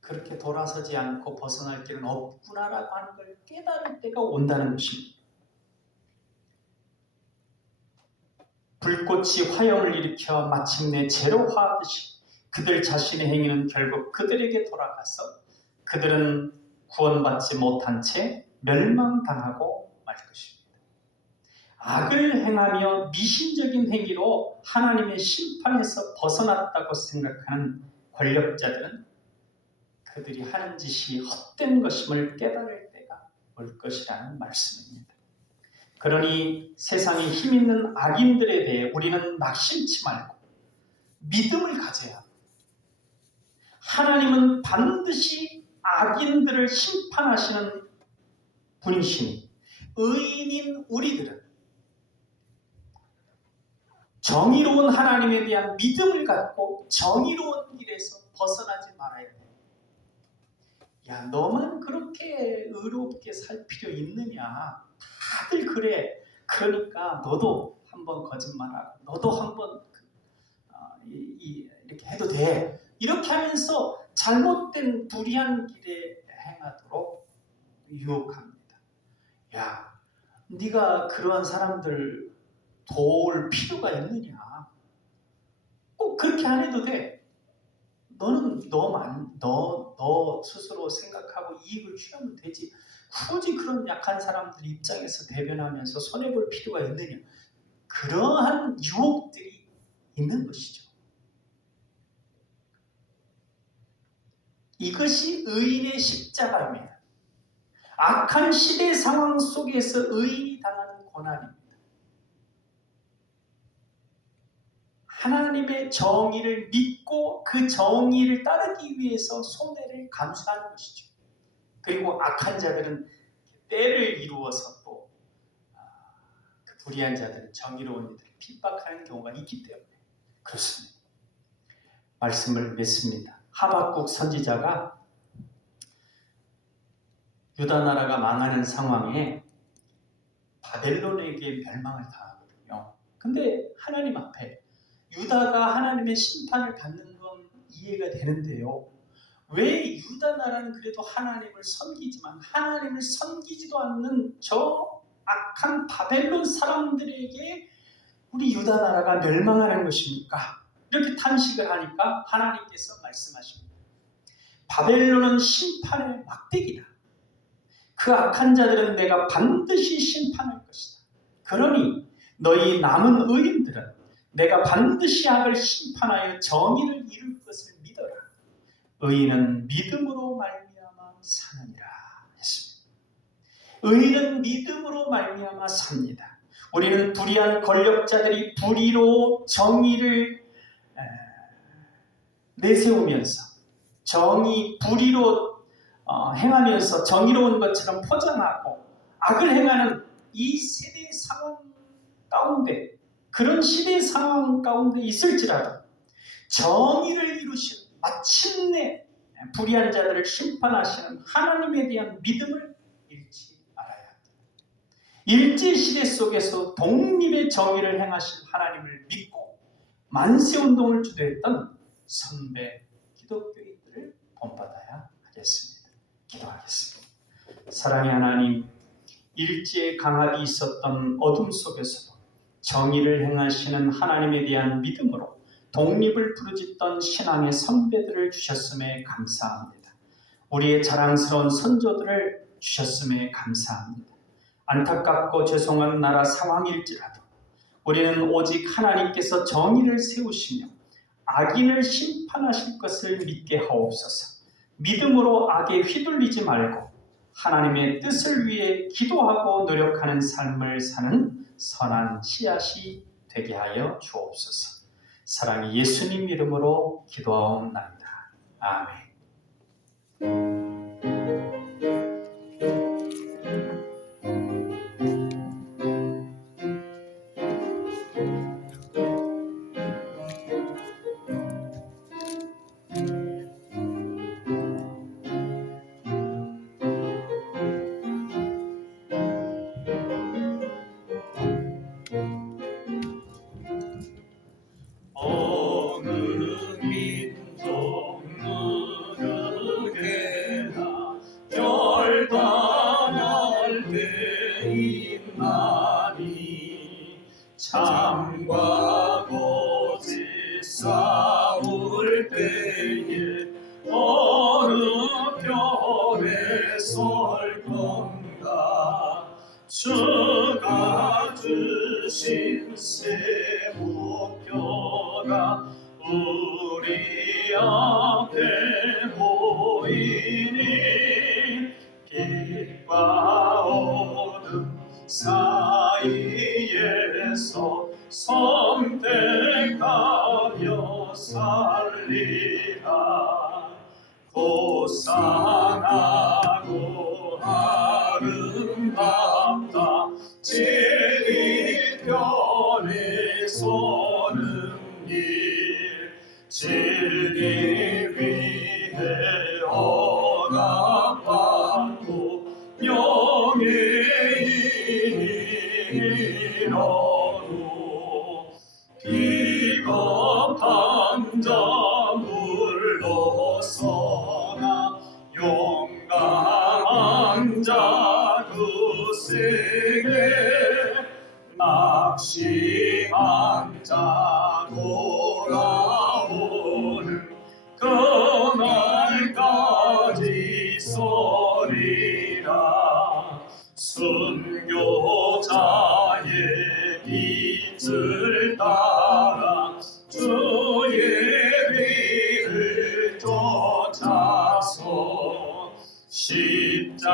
그렇게 돌아서지 않고 벗어날 길은 없구나라고 하는 걸 깨달을 때가 온다는 것입니다. 불꽃이 화염을 일으켜 마침내 재로화하듯이 그들 자신의 행위는 결국 그들에게 돌아가서 그들은 구원받지 못한 채 멸망당하고 말 것입니다. 악을 행하며 미신적인 행위로 하나님의 심판에서 벗어났다고 생각하는 권력자들은 그들이 하는 짓이 헛된 것임을 깨달을 때가 올 것이라는 말씀입니다. 그러니 세상에 힘 있는 악인들에 대해 우리는 낙심치 말고 믿음을 가져야 합니다. 하나님은 반드시 악인들을 심판하시는 분이시니 의인인 우리들은 정의로운 하나님에 대한 믿음을 갖고 정의로운 길에서 벗어나지 말아야 돼. 야, 너만 그렇게 의롭게 살 필요 있느냐? 다들 그래. 그러니까 너도 한번 거짓말하고 너도 한번 이렇게 해도 돼. 이렇게 하면서 잘못된 불의한 길에 행하도록 유혹합니다. 야, 네가 그러한 사람들 도울 필요가 있느냐? 꼭 그렇게 안 해도 돼. 너는 너 스스로 생각하고 이익을 취하면 되지. 굳이 그런 약한 사람들 입장에서 대변하면서 손해볼 필요가 있느냐? 그러한 유혹들이 있는 것이죠. 이것이 의인의 십자가입니다. 악한 시대 상황 속에서 의인이 당하는 고난입니다. 하나님의 정의를 믿고 그 정의를 따르기 위해서 손해를 감수하는 것이죠. 그리고 악한 자들은 때를 이루어서 또 그 불의한 자들은 정의로운 이들을 핍박하는 경우가 있기 때문에 그렇습니다. 말씀을 맺습니다. 하박국 선지자가 유다 나라가 망하는 상황에 바벨론에게 멸망을 당하거든요. 근데 하나님 앞에 유다가 하나님의 심판을 받는 건 이해가 되는데요. 왜 유다 나라는 그래도 하나님을 섬기지만 하나님을 섬기지도 않는 저 악한 바벨론 사람들에게 우리 유다 나라가 멸망하는 것입니까? 이렇게 탄식을 하니까 하나님께서 말씀하십니다. 바벨론은 심판의 막대기다. 그 악한 자들은 내가 반드시 심판할 것이다. 그러니 너희 남은 의인들은 내가 반드시 악을 심판하여 정의를 이룰 것을 믿어라. 의인은 믿음으로 말미암아 사느니라 했습니다. 의인은 믿음으로 말미암아 삽니다. 우리는 불의한 권력자들이 불의로 정의를 내세우면서 불의로 행하면서 정의로운 것처럼 포장하고 악을 행하는 이 세대 상황 가운데 그런 시대 상황 가운데 있을지라도 정의를 이루시는 마침내 불의한 자들을 심판하시는 하나님에 대한 믿음을 잃지 말아야 합니다. 일제시대 속에서 독립의 정의를 행하신 하나님을 믿고 만세운동을 주도했던 선배 기독교인들을 본받아야 하겠습니다. 기도하겠습니다. 사랑의 하나님, 일제의 강압이 있었던 어둠 속에서도 정의를 행하시는 하나님에 대한 믿음으로 독립을 부르짖던 신앙의 선배들을 주셨음에 감사합니다. 우리의 자랑스러운 선조들을 주셨음에 감사합니다. 안타깝고 죄송한 나라 상황일지라도 우리는 오직 하나님께서 정의를 세우시며 악인을 심판하실 것을 믿게 하옵소서. 믿음으로 악에 휘둘리지 말고 하나님의 뜻을 위해 기도하고 노력하는 삶을 사는 선한 씨앗이 되게 하여 주옵소서. 사랑의 예수님 이름으로 기도하옵나이다. 아멘. 어느 민족 누구에게나 결단할 때 있나니 참과 거짓 싸울 때에 어느 별에 설 건가 주가 주신 새 목표가 우리 앞에 보이니 빛과 어둠 사이에서 선택하며 살리라. 고상하고 아름답다 제일별의 소 오는 길 진리 위해 언약받고 영예인이 너로 비겁한 자 물러서나 용감한 자 그세게 낙심한 자 돌아오는 그날까지 서리라. 순교자의 빛을 따라 주의 길을 쫓아서 십자가를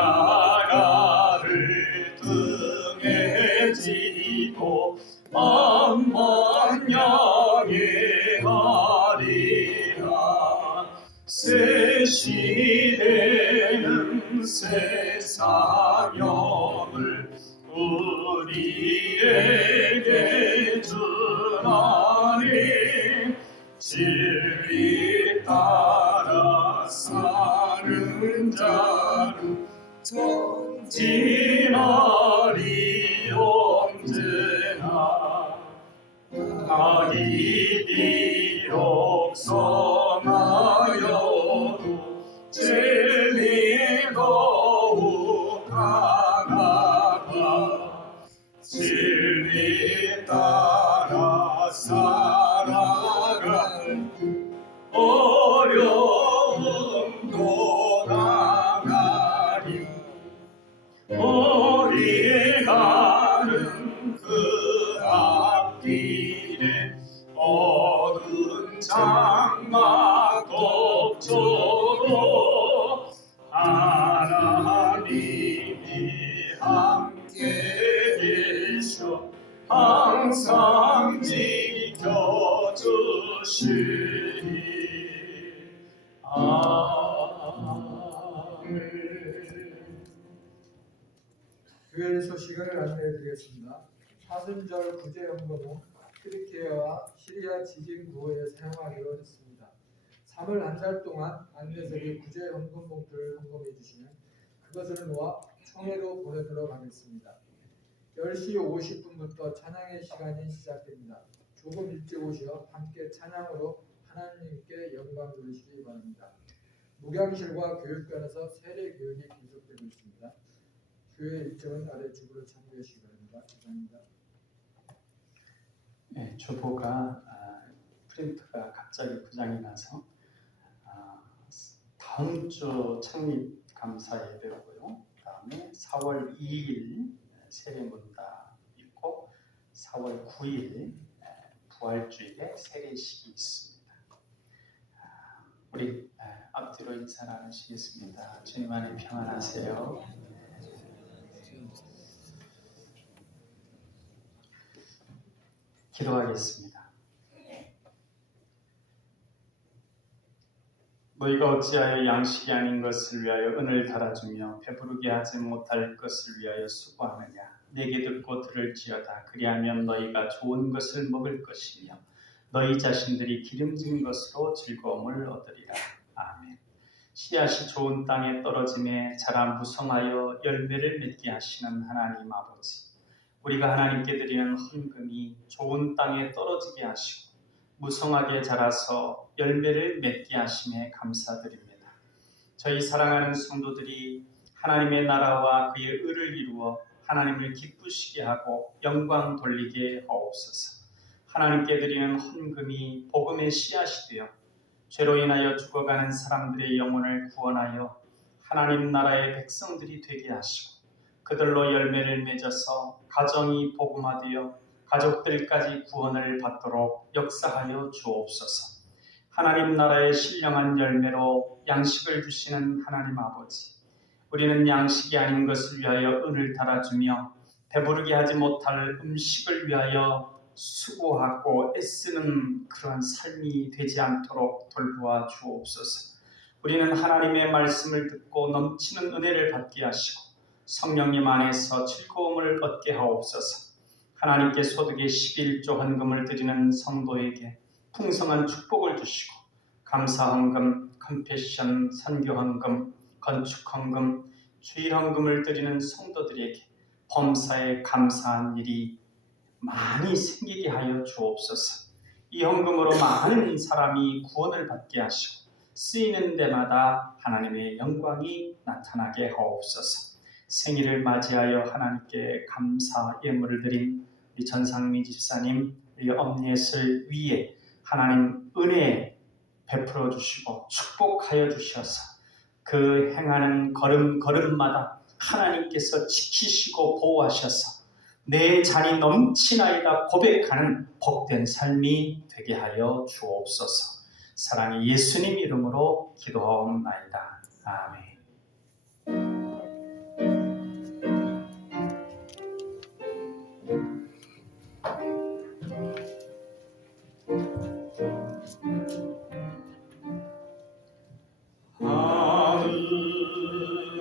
등에 지고 만만 향해 가리라. 새 시대는 새 사명을 우리에게 주나니 진리 따라 사는 자는 정진하리 언제나. 악이 비록 성하여도 진리 더욱 강하다. 진리 따라 살아갈 어려움도 나가리. 우리 가는 그 앞길에 어두운 장막 덮쳐도 하나님이 함께 계셔 항상 지켜주시리. 아멘. 교회 소식을 안내해드리겠습니다. 사순절 구제연금은 튀르키예와 시리아 지진 구호에 사용하기로 했습니다. 3월 한 달 동안 안내석이 구제연금 봉투를 헌금해 주시면 그것을 모아 총회로 보내도록 하겠습니다. 10시 50분부터 찬양의 시간이 시작됩니다. 조금 일찍 오시어 함께 찬양으로 하나님께 영광 돌리시기 바랍니다. 목양실과 교육관에서 세례 교육이 계속되고 있습니다. 교회 일정은 아래 주부로 참고하시기 바랍니다. 감사합니다. 네, 주보가 프린트가 갑자기 고장이 나서 다음 주 창립 감사 예배고요. 그다음에 4월 2일 세례문답 있고 4월 9일 부활주일에 세례식이 있습니다. 우리 앞뒤로 인사 나누시겠습니다. 주님 안에 평안하세요. 기도하겠습니다. 너희가 어찌하여 양식이 아닌 것을 위하여 은을 달아주며 배부르게 하지 못할 것을 위하여 수고하느냐. 내게 듣고 들을지어다. 그리하면 너희가 좋은 것을 먹을 것이며 너희 자신들이 기름진 것으로 즐거움을 얻으리라. 아멘. 씨앗이 좋은 땅에 떨어짐에 자라 무성하여 열매를 맺게 하시는 하나님 아버지, 우리가 하나님께 드리는 헌금이 좋은 땅에 떨어지게 하시고 무성하게 자라서 열매를 맺게 하심에 감사드립니다. 저희 사랑하는 성도들이 하나님의 나라와 그의 의를 이루어 하나님을 기쁘시게 하고 영광 돌리게 하옵소서. 하나님께 드리는 헌금이 복음의 씨앗이 되어 죄로 인하여 죽어가는 사람들의 영혼을 구원하여 하나님 나라의 백성들이 되게 하시고 그들로 열매를 맺어서 가정이 복음화되어 가족들까지 구원을 받도록 역사하여 주옵소서. 하나님 나라의 신령한 열매로 양식을 주시는 하나님 아버지, 우리는 양식이 아닌 것을 위하여 은을 달아주며 배부르게 하지 못할 음식을 위하여 수고하고 애쓰는 그러한 삶이 되지 않도록 돌보아 주옵소서. 우리는 하나님의 말씀을 듣고 넘치는 은혜를 받게 하시고 성령님 안에서 즐거움을 얻게 하옵소서. 하나님께 소득의 11조 헌금을 드리는 성도에게 풍성한 축복을 주시고 감사 헌금, 컴패션, 선교 헌금, 건축 헌금, 주일 헌금을 드리는 성도들에게 범사에 감사한 일이 많이 생기게 하여 주옵소서. 이 헌금으로 많은 사람이 구원을 받게 하시고 쓰이는 데마다 하나님의 영광이 나타나게 하옵소서. 생일을 맞이하여 하나님께 감사 예물을 드린 우리 전상미 집사님, 우리 엄예슬 위에 하나님 은혜 베풀어 주시고 축복하여 주셔서 그 행하는 걸음걸음마다 하나님께서 지키시고 보호하셔서 내 잔이 넘치나이다 고백하는 복된 삶이 되게 하여 주옵소서. 사랑의 예수님 이름으로 기도하옵나이다. 아멘.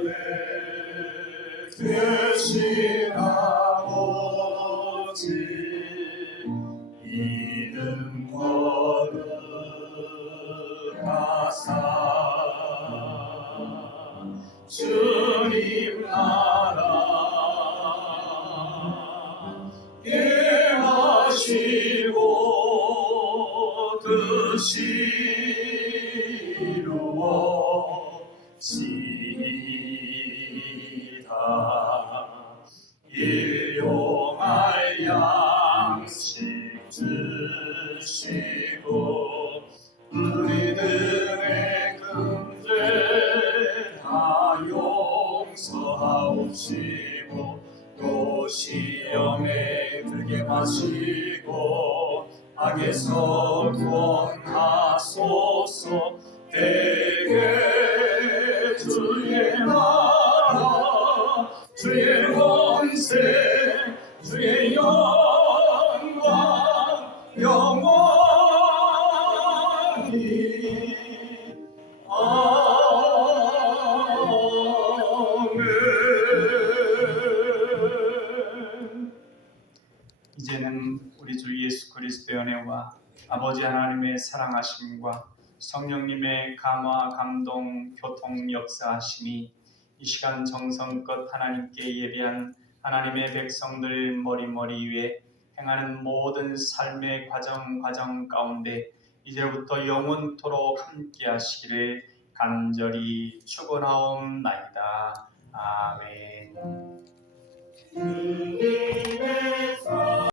하늘에 계신 아버지 이름 거룩하사 주님 나라 임하시고 뜻이 이루어지이다. 일용할 양식 주시고 우리들의 금죄 다 용서하옵시고 또 시험에 들게 마시고 악에서 구원하소서. 대개 주의 나라 주의 권세 주의 영광 영원히 아멘. 이제는 우리 주 예수 그리스도의 은혜와 아버지 하나님의 사랑하심과 성령님의 감화, 감동, 교통, 역사하심이 이 시간 정성껏 하나님께 예배한 하나님의 백성들 머리머리 위에 행하는 모든 삶의 과정 가운데 이제부터 영원토록 함께 하시기를 간절히 축원하옵나이다. 아멘.